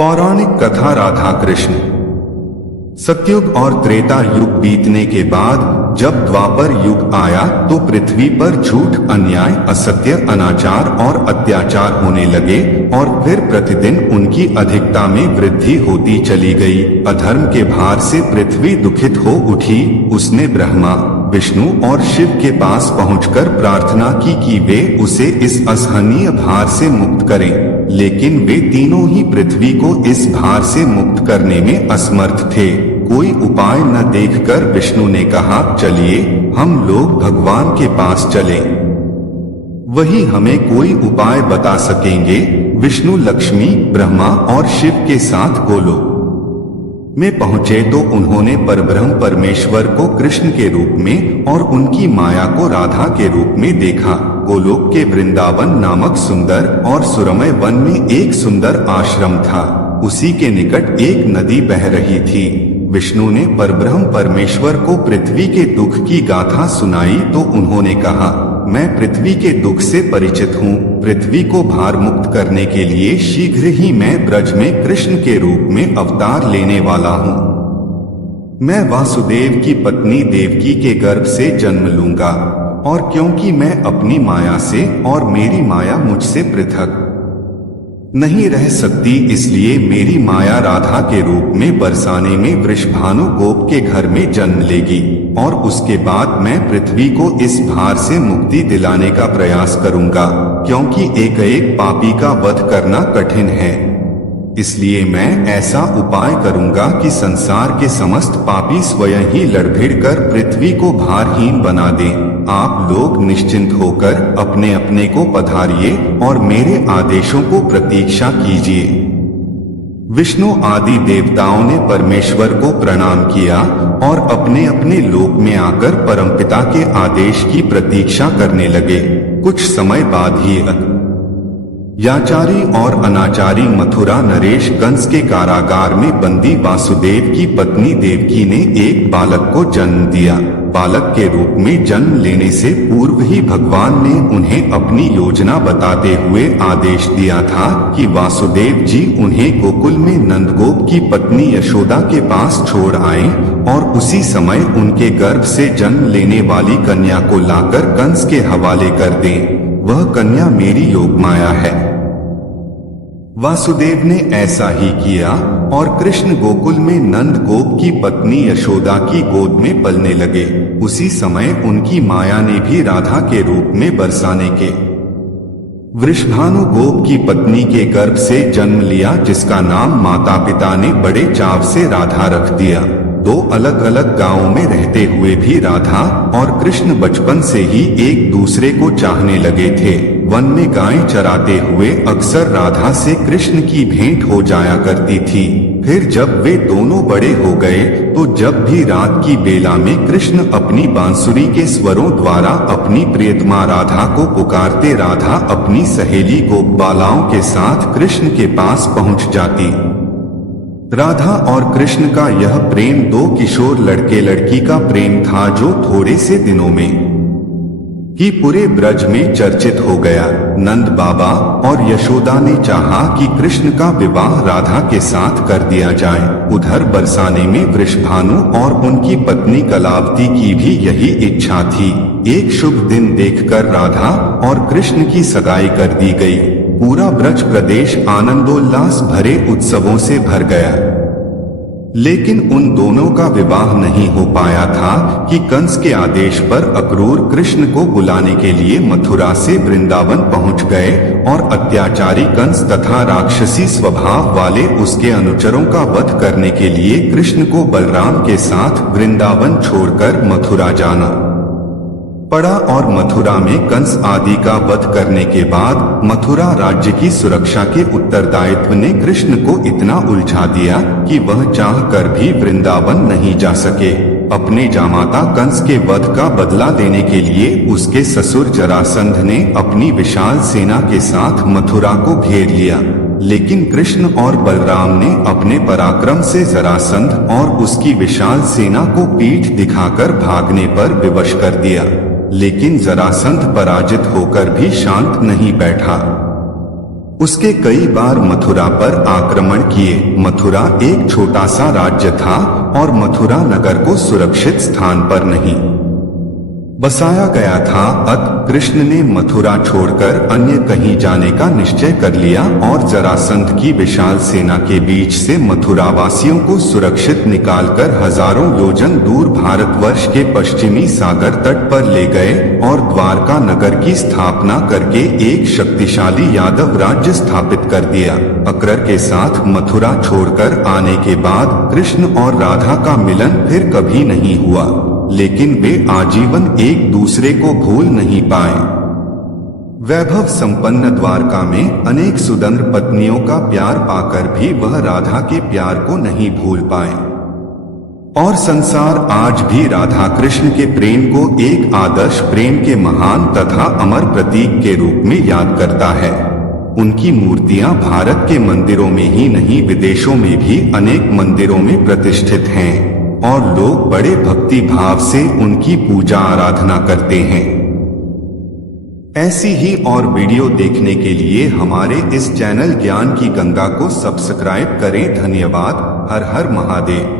पौराणिक कथा राधा कृष्ण। सतयुग और त्रेता युग बीतने के बाद जब द्वापर युग आया तो पृथ्वी पर झूठ, अन्याय, असत्य, अनाचार और अत्याचार होने लगे और फिर प्रतिदिन उनकी अधिकता में वृद्धि होती चली गई। अधर्म के भार से पृथ्वी दुखित हो उठी। उसने ब्रह्मा, विष्णु और शिव के पास पहुंचकर प्रार्थना की कि वे उसे इस असहनीय भार से मुक्त करें, लेकिन वे तीनों ही पृथ्वी को इस भार से मुक्त करने में असमर्थ थे। कोई उपाय न देखकर विष्णु ने कहा, चलिए हम लोग भगवान के पास चलें, वही हमें कोई उपाय बता सकेंगे। विष्णु लक्ष्मी, ब्रह्मा और शिव के साथ गोलोक में पहुंचे तो उन्होंने परब्रह्म परमेश्वर को कृष्ण के रूप में और उनकी माया को राधा के रूप में देखा। गोलोक के वृंदावन नामक सुंदर और सुरमय वन में एक सुंदर आश्रम था। उसी के निकट एक नदी बह रही थी। विष्णु ने परब्रह्म परमेश्वर को पृथ्वी के दुख की गाथा सुनाई तो उन्होंने कहा, मैं पृथ्वी के दुख से परिचित हूँ। पृथ्वी को भार मुक्त करने के लिए शीघ्र ही मैं ब्रज में कृष्ण के रूप में अवतार लेने वाला हूँ। मैं वासुदेव की पत्नी देवकी के गर्भ से जन्म लूंगा और क्योंकि मैं अपनी माया से और मेरी माया मुझसे पृथक नहीं रह सकती, इसलिए मेरी माया राधा के रूप में बरसाने में वृषभानु गोप के घर में जन्म लेगी और उसके बाद मैं पृथ्वी को इस भार से मुक्ति दिलाने का प्रयास करूंगा। क्योंकि एक एक पापी का वध करना कठिन है, इसलिए मैं ऐसा उपाय करूंगा कि संसार के समस्त पापी स्वयं ही लड़भिड़ कर पृथ्वी को भारहीन बना दें। आप लोग निश्चिंत होकर अपने अपने को पधारिए और मेरे आदेशों को प्रतीक्षा कीजिए। विष्णु आदि देवताओं ने परमेश्वर को प्रणाम किया और अपने अपने लोक में आकर परमपिता के आदेश की प्रतीक्षा करने लगे। कुछ समय बाद ही याचारी और अनाचारी मथुरा नरेश कंस के कारागार में बंदी वासुदेव की पत्नी देवकी ने एक बालक को जन्म दिया। बालक के रूप में जन्म लेने से पूर्व ही भगवान ने उन्हें अपनी योजना बताते हुए आदेश दिया था कि वासुदेव जी उन्हें गोकुल में नंदगोप की पत्नी यशोदा के पास छोड़ आएं और उसी समय उनके गर्भ से जन्म लेने वाली कन्या को लाकर कंस के हवाले कर दें। वह कन्या मेरी योगमाया है। वासुदेव ने ऐसा ही किया और कृष्ण गोकुल में नंद गोप की पत्नी यशोदा की गोद में पलने लगे। उसी समय उनकी माया ने भी राधा के रूप में बरसाने के वृषभानु गोप की पत्नी के गर्भ से जन्म लिया, जिसका नाम माता पिता ने बड़े चाव से राधा रख दिया। दो अलग अलग गांवों में रहते हुए भी राधा और कृष्ण बचपन से ही एक दूसरे को चाहने लगे थे। वन में गायें चराते हुए अक्सर राधा से कृष्ण की भेंट हो जाया करती थी। फिर जब वे दोनों बड़े हो गए तो जब भी रात की बेला में कृष्ण अपनी बांसुरी के स्वरों द्वारा अपनी प्रियतमा राधा को पुकारते, राधा अपनी सहेली गोपबालाओं के साथ कृष्ण के पास पहुंच जाती। राधा और कृष्ण का यह प्रेम दो किशोर लड़के लड़की का प्रेम था जो थोड़े से दिनों में ही पूरे ब्रज में चर्चित हो गया। नंद बाबा और यशोदा ने चाहा कि कृष्ण का विवाह राधा के साथ कर दिया जाए। उधर बरसाने में वृषभानु और उनकी पत्नी कलावती की भी यही इच्छा थी। एक शुभ दिन देखकर राधा और कृष्ण की सगाई कर दी गई। पूरा ब्रज प्रदेश आनंदोल्लास भरे उत्सवों से भर गया, लेकिन उन दोनों का विवाह नहीं हो पाया था कि कंस के आदेश पर अक्रूर कृष्ण को बुलाने के लिए मथुरा से वृंदावन पहुंच गए और अत्याचारी कंस तथा राक्षसी स्वभाव वाले उसके अनुचरों का वध करने के लिए कृष्ण को बलराम के साथ वृंदावन छोड़कर मथुरा जाना पड़ा। और मथुरा में कंस आदि का वध करने के बाद मथुरा राज्य की सुरक्षा के उत्तरदायित्व ने कृष्ण को इतना उलझा दिया कि वह चाहकर भी वृंदावन नहीं जा सके। अपने जामाता कंस के वध का बदला लेने के लिए उसके ससुर जरासंध ने अपनी विशाल सेना के साथ मथुरा को घेर लिया, लेकिन कृष्ण और बलराम ने अपने पराक्रम से जरासंध और उसकी विशाल सेना को पीठ दिखाकर भागने पर विवश कर दिया। लेकिन जरासंध पराजित होकर भी शांत नहीं बैठा। उसके कई बार मथुरा पर आक्रमण किए। मथुरा एक छोटा सा राज्य था और मथुरा नगर को सुरक्षित स्थान पर नहीं बसाया गया था। अतः कृष्ण ने मथुरा छोड़कर अन्य कहीं जाने का निश्चय कर लिया और जरासंध की विशाल सेना के बीच से मथुरावासियों को सुरक्षित निकालकर हजारों योजन दूर भारतवर्ष के पश्चिमी सागर तट पर ले गए और द्वारका नगर की स्थापना करके एक शक्तिशाली यादव राज्य स्थापित कर दिया। अक्रर के साथ मथुरा छोड़कर आने के बाद कृष्ण और राधा का मिलन फिर कभी नहीं हुआ, लेकिन वे आजीवन एक दूसरे को भूल नहीं पाए। वैभव संपन्न द्वारका में अनेक सुंदर पत्नियों का प्यार पाकर भी वह राधा के प्यार को नहीं भूल पाए और संसार आज भी राधा कृष्ण के प्रेम को एक आदर्श प्रेम के महान तथा अमर प्रतीक के रूप में याद करता है। उनकी मूर्तियां भारत के मंदिरों में ही नहीं विदेशों में भी अनेक मंदिरों में प्रतिष्ठित हैं और लोग बड़े भक्ति भाव से उनकी पूजा आराधना करते हैं। ऐसी ही और वीडियो देखने के लिए हमारे इस चैनल ज्ञान की गंगा को सब्सक्राइब करें। धन्यवाद। हर हर महादेव।